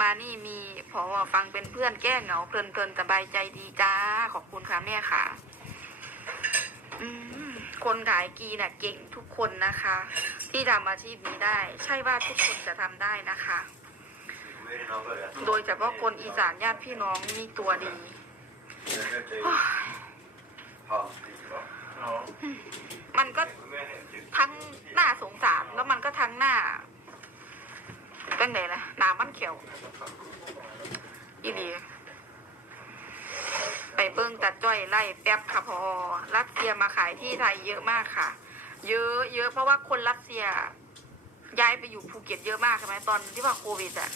มานี่มีพอฟังเป็นเพื่อนแก้เหงาเพลินเพลินสบายใจดีจ้า ขอบคุณค่ะแม่ค่ะ อืมคนขายกีน่ะ เก่งทุกคนนะคะ ที่ทำอาชีพนี้ได้ ใช่ว่าทุกคนจะทำได้นะคะ โดยเฉพาะคนอีสานญาติพี่น้องนี่ตัวดีมันก็ทั้งหน้าสงสารแล้วมันก็ทั้งหน้า เป็นไงนะหนามันเขียวอีหลีไปเบิ้งตัดจ้อยไล่แป๊บค่ะพอรัสเซียมาขายที่ไทยเยอะมากค่ะ เยอะเยอะเพราะว่าคนรัสเซียย้ายไปอยู่ภูเก็ตเยอะมากใช่ไหมตอนที่ว่าโควิดอะ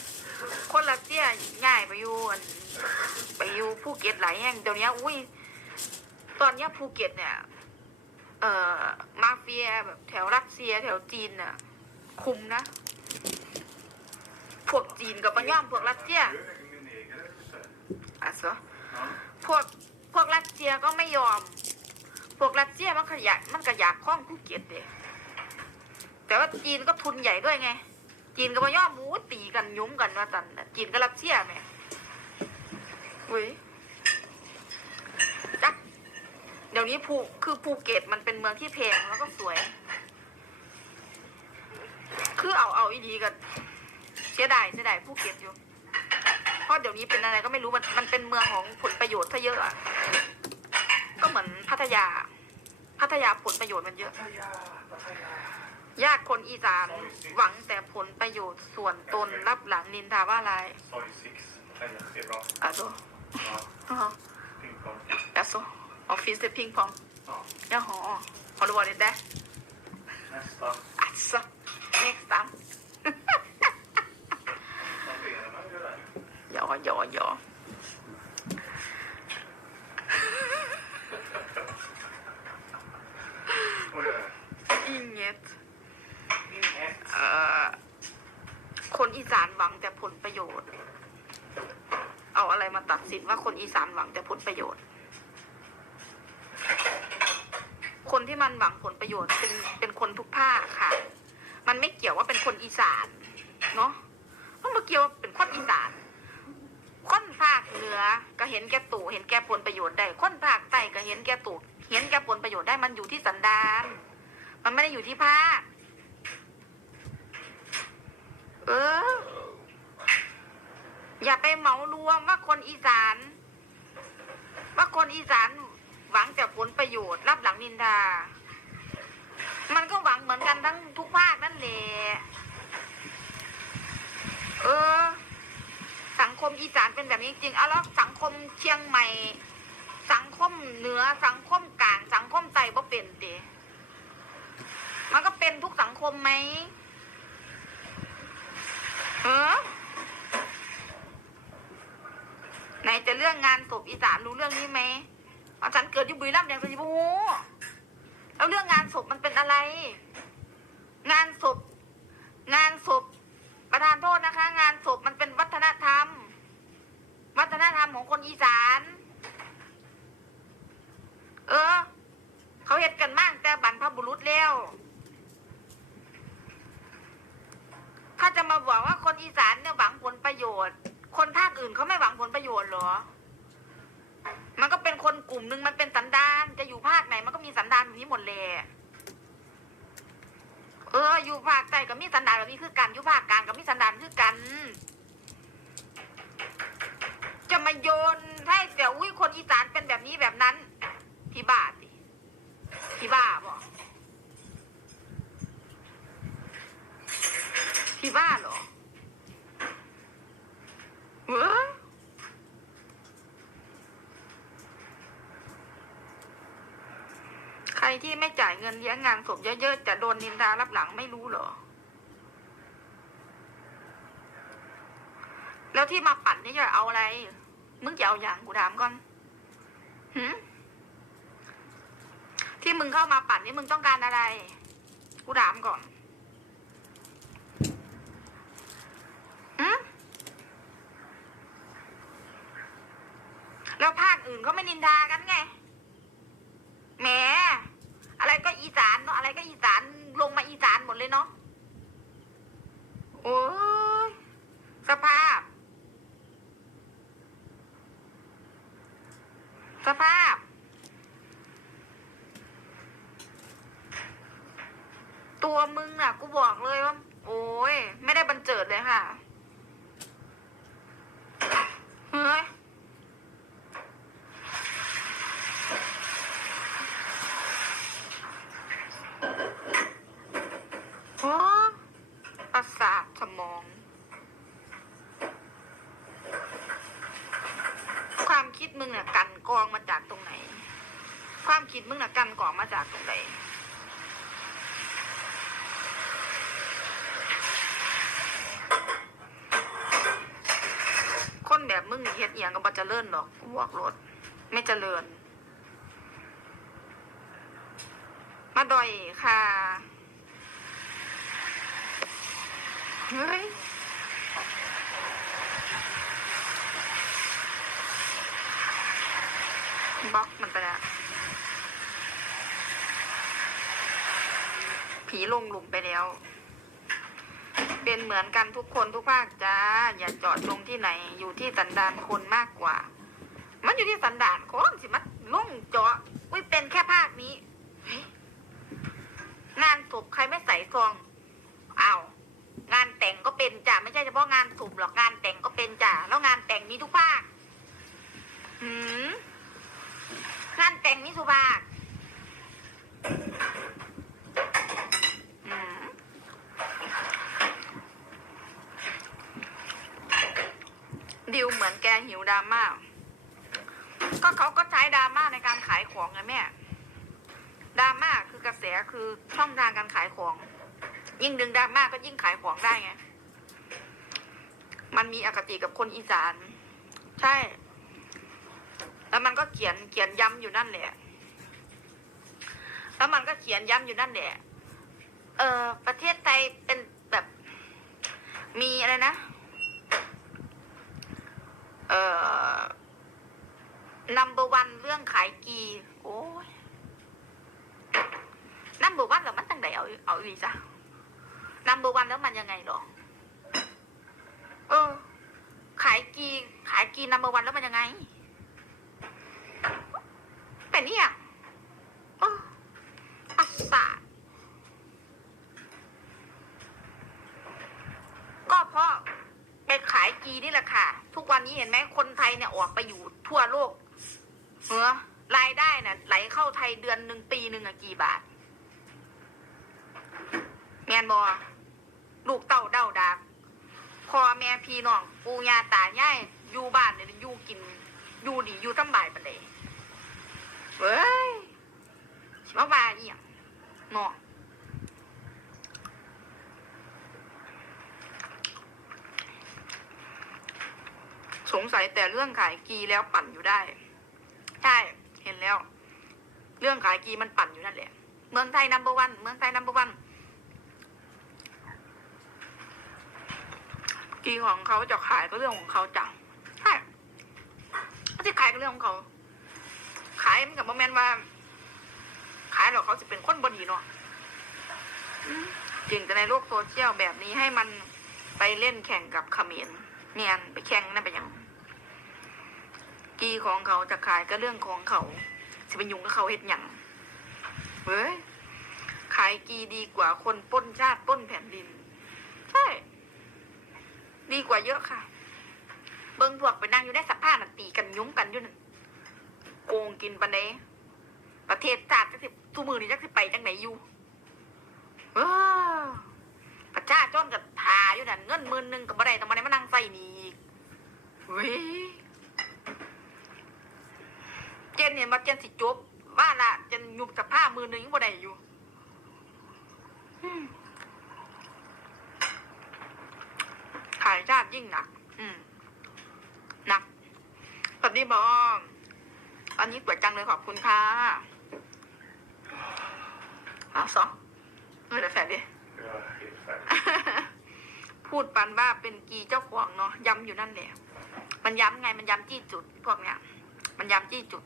คนรัสเซียย้ายไปอยู่ไปอยู่ภูเก็ตหลายแห่งเดี๋ยวนี้อุ้ยตอนนี้ภูเก็ตเนี่ย เอ่อมาเฟียแบบแถวรัสเซียแถวจีนน่ะ คุมนะ พวกจีนกับปะย่อมพวกรัสเซียอะสะพวกพวกรัสเซียก็ไม่ยอม พวกรัสเซียมันขยะมันก็อยากคล้องภูเก็ตเดยแต่ว่าจีนก็ทุนใหญ่ด้วยไง จีนกับปะย่อมหมูตีกันยุ้มกันว่าสันจีนกับรัสเซียแม่อุ้ยจักเดี๋ยวนี้ภูคือภูเก็ตมันเป็นเมืองที่แพงแล้วก็สวย คือเอาเอาอีดีกัน เสียดายเสียดายภูเก็ตอยู่ เพราะเดี๋ยวนี้เป็นอะไรก็ไม่รู้มันมันเป็นเมืองของผลประโยชน์ถ้าเยอะอะก็เหมือนพัทยา พัทยาผลประโยชน์มันเยอะยากคนอีสานหวังแต่ผลประโยชน์ส่วนตนรับหลังนินทาว่าอะไร Sorry, six. Jättebra. อะโซ Ja, อ่าฮะ pingpong. อะโซออฟฟิศเดพิงพอง Ja, ย่าหอฮอลลีวูดเด้ nästa. Alltså, next time. Ja, ja, ja. Vad gör du? Inget. Inget. เอ่อคนอีสานหวังแต่ผลประโยชน์ เอาอะไรมาตัดสินว่าคนอีสานหวังแต่ผลประโยชน์ คนที่มันหวังผลประโยชน์เป็นเป็นคนทุกภาคค่ะ มันไม่เกี่ยวว่าเป็นคนอีสาน เนาะมันมาเกี่ยวว่าเป็นคนอีสาน คนภาคเหนือก็เห็นแก่ตู่เห็นแก่ผลประโยชน์ได้ คนภาคใต้ก็เห็นแก่ตู่เห็นแก่ผลประโยชน์ได้มันอยู่ที่สันดาน มันไม่ได้อยู่ที่ภาค เออ อย่าไปเหมารวมว่าคนอีสาน ว่าคนอีสานหวังแต่ผลประโยชน์รับหลังนินทา มันก็หวังเหมือนกันทั้งทุกภาคนั่นแหละ เออ สังคมอีสานเป็นแบบนี้จริงๆเอาแล้วสังคมเชียงใหม่ สังคมเหนือสังคมกลางสังคมใต้บ่เป็นเดมันก็เป็นทุกสังคมไหมเออไหนจะเรื่องงานศพอีสานรู้เรื่องนี้ไหมอาจารย์เกิดที่บุรีรัมย์อย่างสิบโอ้แล้วเรื่องงานศพมันเป็นอะไร งานศพ งานศพประธานโทษนะคะ งานศพมันเป็นวัฒนธรรม อีสาน เออ เขาเห็ดกันมากแต่บรรพบุรุษแล้ว ถ้าจะมาบอกว่าคนอีสานเนี่ยหวังผลประโยชน์ คนภาคอื่นเขาไม่หวังผลประโยชน์หรอ มันก็เป็นคนกลุ่มหนึ่งมันเป็นสันดาน จะอยู่ภาคไหนมันก็มีสันดานแบบนี้หมดเลยเอออยู่ภาคใต้ก็มีสันดานแบบนี้คือกันอยู่ภาคกลางก็มีสันดานคือกัน จะมาโยนให้แต่อุ้ยคนอีสานเป็นแบบนี้แบบนั้นพี่บ้าสิพี่บ้าบอกพี่บ้าเหรอเว้ใครที่ไม่จ่ายเงินเลี้ยงงานศพเยอะๆจะโดนนินทารับหลังไม่รู้เหรอ แล้วที่มาปั่นนี่จะเอาอะไร มึงจะเอาอย่างกูถามก่อนหืมที่มึงเข้ามาปั่นนี่มึงต้องการอะไร กูถามก่อนหืมแล้วภาคอื่นเขาไม่นินทากันไง แหม อะไรก็อีสานเนาะ อะไรก็อีสาน ลงมาอีสานหมดเลยเนาะ โอ้ย สภาพ ภาพ ตัวมึงน่ะ กูบอกเลยว่า โอ้ย ไม่ได้บันเจิดเลยค่ะ เฮ้ย โอ้ประสาทสมอง ความคิดมึงน่ะ กองมาจากตรงไหน ความคิดมึงนะกันกองมาจากตรงไหนคนแบบมึงเฮ็ดเอียงก็บ่เจริญหรอกกูบอกรถไม่เจริญ มาดอยค่ะเฮ้ย บล็อกมันไปแล้ว ผีลงหลุมไปแล้ว เป็นเหมือนกันทุกคนทุกภาคจ้า อย่าเจอดลงที่ไหน อยู่ที่สันดานคนมากกว่า มันอยู่ที่สันดานคนสิมันลงเจาะ อุ้ยเป็นแค่ภาคนี้งานศพใครไม่ใส่ซองอ้าวงานแต่งก็เป็นจ้ะไม่ใช่เฉพาะงานศพหรอกงานแต่งก็เป็นจ้ะแล้วงานแต่งมีทุกภาคหืม งานแต่งมีทุภาดิวเหมือนแกหิวดราม่า ก็เขาก็ใช้ดราม่าในการขายของไงแม่ ดราม่าคือกระแสคือช่องทางการขายของ ยิ่งดึงดราม่าก็ยิ่งขายของได้ไง มันมีอคติกับคนอีสาน ใช่ แล้วมันก็เขียนเขียนย้ำอยู่นั่นแหละ แล้วมันก็เขียนย้ำอยู่นั่นแหละ เออประเทศไทยเป็นแบบมีอะไรนะ เอ่อ number one เรื่องขายกีโอ้ย number one แล้วมันตั้งไหนเอาเอาอีจ้ะนัมเบอร์วันแล้วมันยังไงหรอ เออ ขายกีขายกีนัมเบอร์วันแล้วมันยังไง เนเนี่ยเออประสาทก็เพราะไปขายกีนี่แหละค่ะ ทุกวันนี้เห็นไหมคนไทยเนี่ยออกไปอยู่ทั่วโลกเออรายได้น่ะ ไหลเข้าไทยเดือนหนึ่งปีหนึ่งอะกี่บาทแมนบอลูกเต่าเด้าดักพอแม่พี่น้องปูยาตายายอยู่บ้านเนี่ยอยู่กิน อยู่ดีอยู่สำบายปานใด เว้ยสิมาว่าอีหยังเนาะสงสัยแต่เรื่องขายกีแล้วปั่นอยู่ได้ ใช่ เห็นแล้ว เรื่องขายกีมันปั่นอยู่นั่นแหละ เมืองไทยนัมเบอร์วัน เมืองไทยนัมเบอร์วัน กีของเขาจะขายก็เรื่องของเขาจังใช่จะขายก็เรื่องของเขา ขายมันกับโมเมนว่า ขายหรอกเขาจะเป็นคนบดีเนาะอืมจริงแต่ในโลกโซเชียลแบบนี้ให้มันไปเล่นแข่งกับเขมรเนียนไปแข่งนั่นไปยังกีของเขาจะขายก็เรื่องของเขาจะไปยุ่งกับเขาเฮ็ดหยังเว้ยขายกีดีกว่าคนป้นชาติป้นแผ่นดิน ใช่ ดีกว่าเยอะค่ะ เบิ้งพวกไปนั่งอยู่ได้สักผ้านตีกันยุ้งกันอยู่นั่น โกงกินปันเดประเทศชาติจักสิทุมือนี่จักสิไปจังไหนอยู่เออประชาชนกับทาอยู่นั่นเงินหมื่นหนึ่งกับบ่ได้ต้องมาได้มานั่งใส่นี่อีกเว้ยเจนเนี่ยมาเจนสิจบว่าละเจนยุบสภาพมือหนึ่งยังบ่ได้อยู่ขายชาติยิ่งหนัก อืมหนักสวัสดีบอม อันนี้สวยจังเลยขอบคุณค่ะอ้าวสองเออเดี๋ยวแฟนดิ Ja, helt färdigt. พูดปันว่าเป็นกีเจ้าของเนาะย้ำอยู่นั่นแหละ มันย้ำไงมันย้ำจี้จุดพวกเนี้ย มันย้ำจี้จุด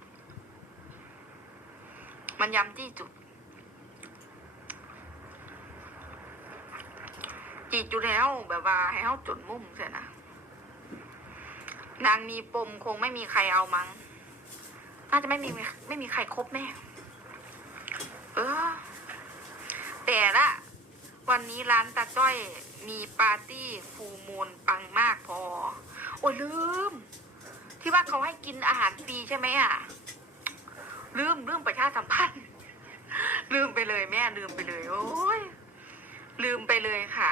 มันย้ำจี้จุด จี้จุดแล้วแบบว่าให้เขาจุดมุมเสียนะนางมีปมคงไม่มีใครเอามั้งใช่ น่าจะไม่มีไม่มีใครครบแน่เออ แต่ละวันนี้ร้านตาจ้อยมีปาร์ตี้ฟูมูลปังมากพอ โอ้ยลืม ที่ว่าเขาให้กินอาหารฟรีใช่ไหมอะ ลืมลืมประชาสัมพันธ์ ลืมไปเลยแม่ลืมไปเลย โอ้ยลืมไปเลยค่ะ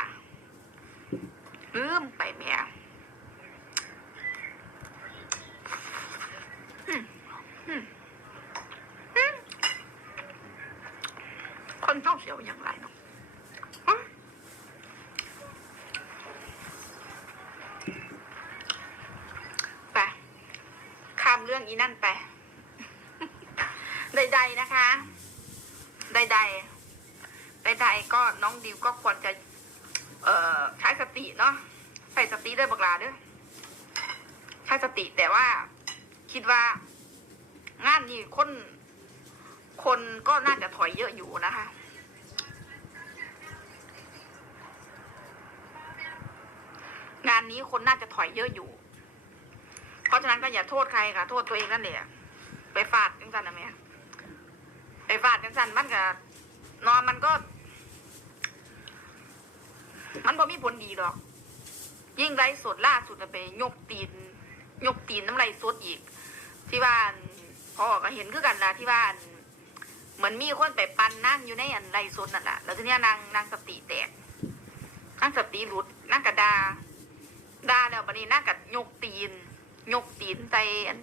ลืมไปแม่อืมอืมอืมคนเท่าเสียวอย่างไรเนาะอืมไปข้ามเรื่ องอีนั่นไป ใด ๆนะคะ ใด ๆ ใด ๆ ก็น้องดิวก็ควรจะ เอ่อใช้สติเนาะใส่สติด้วยบักลาเด้วยใช้สติแต่ว่า คิดว่า งานนี้คน คนก็น่าจะถอยเยอะอยู่นะคะงานนี้คนน่าจะถอยเยอะอยู่ ราะฉะนั้นก็อย่าโทษใครค่ะ โทษตัวเองนั่นแหละไปฟาดจังสันนะแม่ไปฟาดจังสันมันก็นอนมันก็ มันบ่มีผลดีหรอก ยิ่งไรสดล่าสุดน่ะไป ยกตีน ยกตีนน้ำไรสดอีก ที่บ้านพ่อก็เห็นคือกันนะที่บ้านเหมือนมีคนไปปันนั่งอยู่ในอันไรสดนั่นแหละแล้วทีนี้นางนางสติแตกนางสติหลุดนางกระดาดาแล้วบัดนี้นางกัดยกตีน ยกตีนใจอัน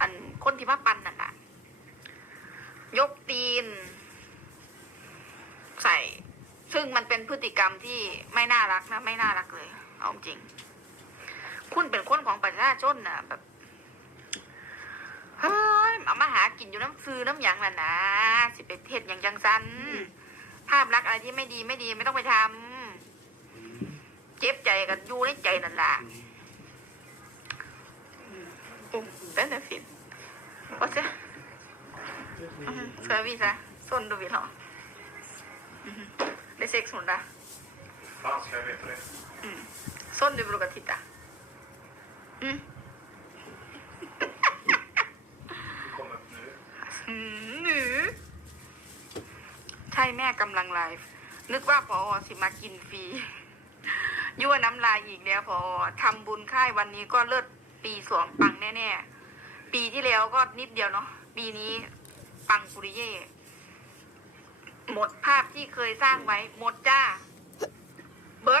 อันคนที่มาปันนั่นแหละยกตีน ใส่ ซึ่งมันเป็นพฤติกรรมที่ไม่น่ารักนะ ไม่น่ารักเลย เอาจริง คุณเป็นคนของประชาชนนะแบบเฮ้ยเอามาหากินอยู่น้ำซื้อน้ำหยังน่ะนะสิไปเทศอย่างจังสันภาพลักษณ์อะไรที่ไม่ดีไม่ดีไม่ต้องไปทำเจ็บใจกันอยู่ในใจนั่นแหละ อุ้มแต่เนี่ยสิว่าเสียเซอร์วิสอะส้นดูวิลหรออือฮึได้เซ็กซ์หมดละ Fan ska jag veta det? อืมส้นดูวิลกับทิตอะอืม Du kom upp nu. อืมหนูใช่แม่กำลังไลฟ์นึกว่าพอสิมากินฟรียั่วน้ำลายอีกแล้วพอทำบุญค่ายวันนี้ก็เลิศ ปีสองปังแน่ๆ ปีที่แล้วก็นิดเดียวเนาะ ปีนี้ปังปุริเย่ หมดภาพที่เคยสร้างไว้ หมดจ้า เบิร์ด